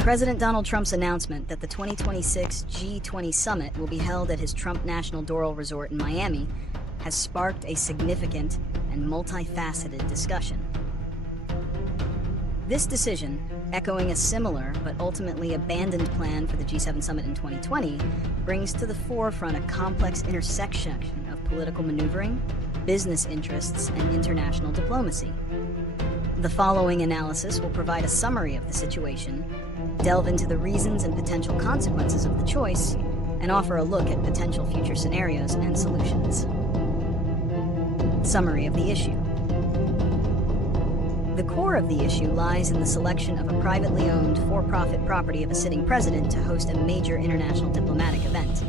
President Donald Trump's announcement that the 2026 G-20 summit will be held at his Trump National Doral resort in Miami has sparked a significant and multifaceted discussion. This decision, echoing a similar but ultimately abandoned plan for the G7 summit in 2020, brings to the forefront a complex intersection of political maneuvering, business interests, and international diplomacy. The following analysis will provide a summary of the situation, delve into the reasons and potential consequences of the choice, and offer a look at potential future scenarios and solutions. Summary of the issue. The core of the issue lies in the selection of a privately owned, for-profit property of a sitting president to host a major international diplomatic event.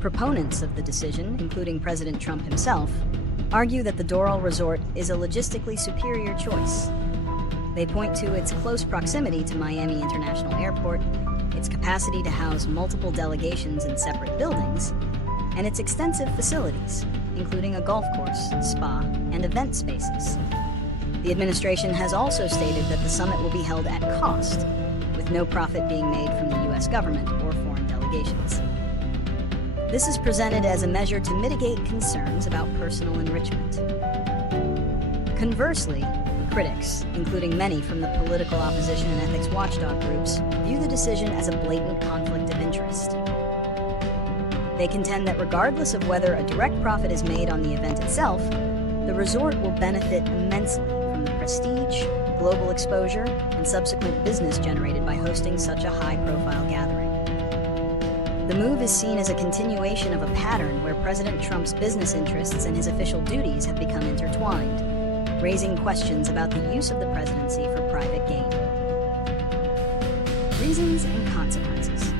Proponents of the decision, including President Trump himself, argue that the Doral Resort is a logistically superior choice. They point to its close proximity to Miami International Airport, its capacity to house multiple delegations in separate buildings, and its extensive facilities, including a golf course, spa, and event spaces. The administration has also stated that the summit will be held at cost, with no profit being made from the U.S. government or foreign delegations. This is presented as a measure to mitigate concerns about personal enrichment. Conversely, critics, including many from the political opposition and ethics watchdog groups, view the decision as a blatant conflict of interest. They contend that regardless of whether a direct profit is made on the event itself, the resort will benefit immensely from the prestige, global exposure, and subsequent business generated by hosting such a high-profile gathering. The move is seen as a continuation of a pattern where President Trump's business interests and his official duties have become intertwined, raising questions about the use of the presidency for private gain. Reasons and consequences.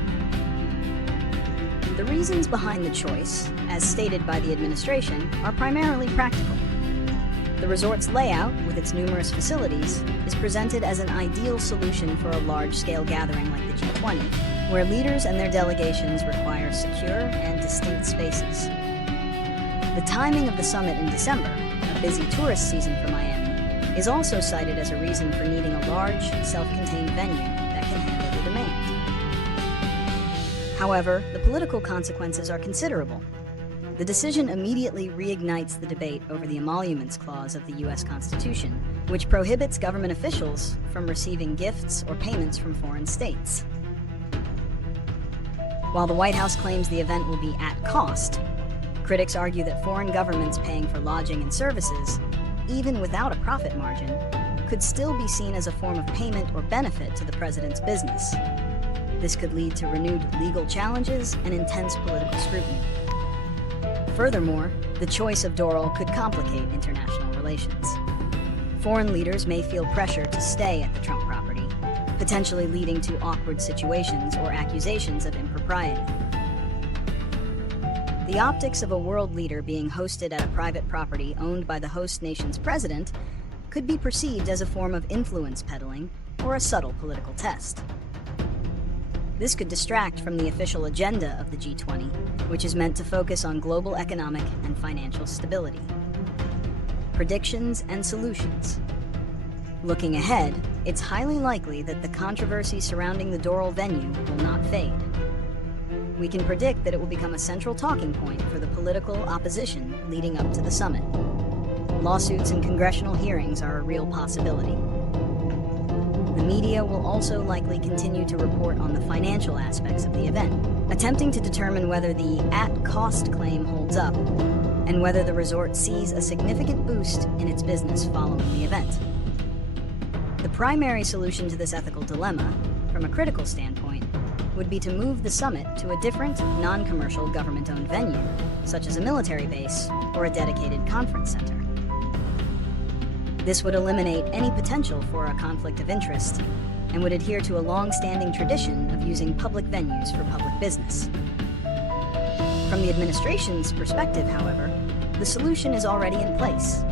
The reasons behind the choice, as stated by the administration, are primarily practical. The resort's layout, with its numerous facilities, is presented as an ideal solution for a large-scale gathering like the G20, where leaders and their delegations require secure and distinct spaces. The timing of the summit in December, a busy tourist season for Miami, is also cited as a reason for needing a large, self-contained venue that can handle the demand. However, the political consequences are considerable. The decision immediately reignites the debate over the emoluments clause of the U.S. Constitution, which prohibits government officials from receiving gifts or payments from foreign states. While the White House claims the event will be at cost, critics argue that foreign governments paying for lodging and services, even without a profit margin, could still be seen as a form of payment or benefit to the president's business. This could lead to renewed legal challenges and intense political scrutiny. Furthermore, the choice of Doral could complicate international relations. Foreign leaders may feel pressure to stay at the Trump property, potentially leading to awkward situations or accusations of impropriety. The optics of a world leader being hosted at a private property owned by the host nation's president could be perceived as a form of influence peddling or a subtle political test. This could distract from the official agenda of the G20, which is meant to focus on global economic and financial stability. Predictions and solutions. Looking ahead, it's highly likely that the controversy surrounding the Doral venue will not fade. We can predict that it will become a central talking point for the political opposition leading up to the summit. Lawsuits and congressional hearings are a real possibility. The media will also likely continue to report on the financial aspects of the event, attempting to determine whether the at-cost claim holds up and whether the resort sees a significant boost in its business following the event. The primary solution to this ethical dilemma, from a critical standpoint, would be to move the summit to a different, non-commercial government-owned venue, such as a military base or a dedicated conference center. This would eliminate any potential for a conflict of interest and would adhere to a long-standing tradition of using public venues for public business. From the administration's perspective, however, the solution is already in place,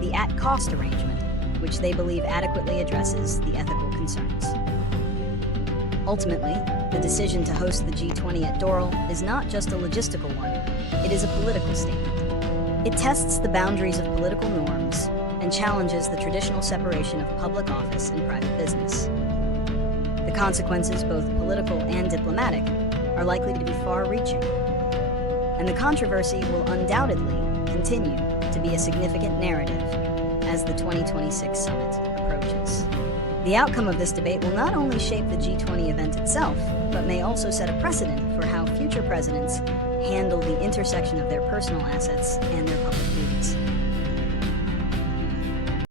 the at-cost arrangement, which they believe adequately addresses the ethical concerns. Ultimately, the decision to host the G20 at Doral is not just a logistical one, it is a political statement. It tests the boundaries of political norms and challenges the traditional separation of public office and private business. The consequences, both political and diplomatic, are likely to be far-reaching. And the controversy will undoubtedly continue to be a significant narrative as the 2026 summit approaches. The outcome of this debate will not only shape the G20 event itself, but may also set a precedent for how future presidents handle the intersection of their personal assets and their public duties.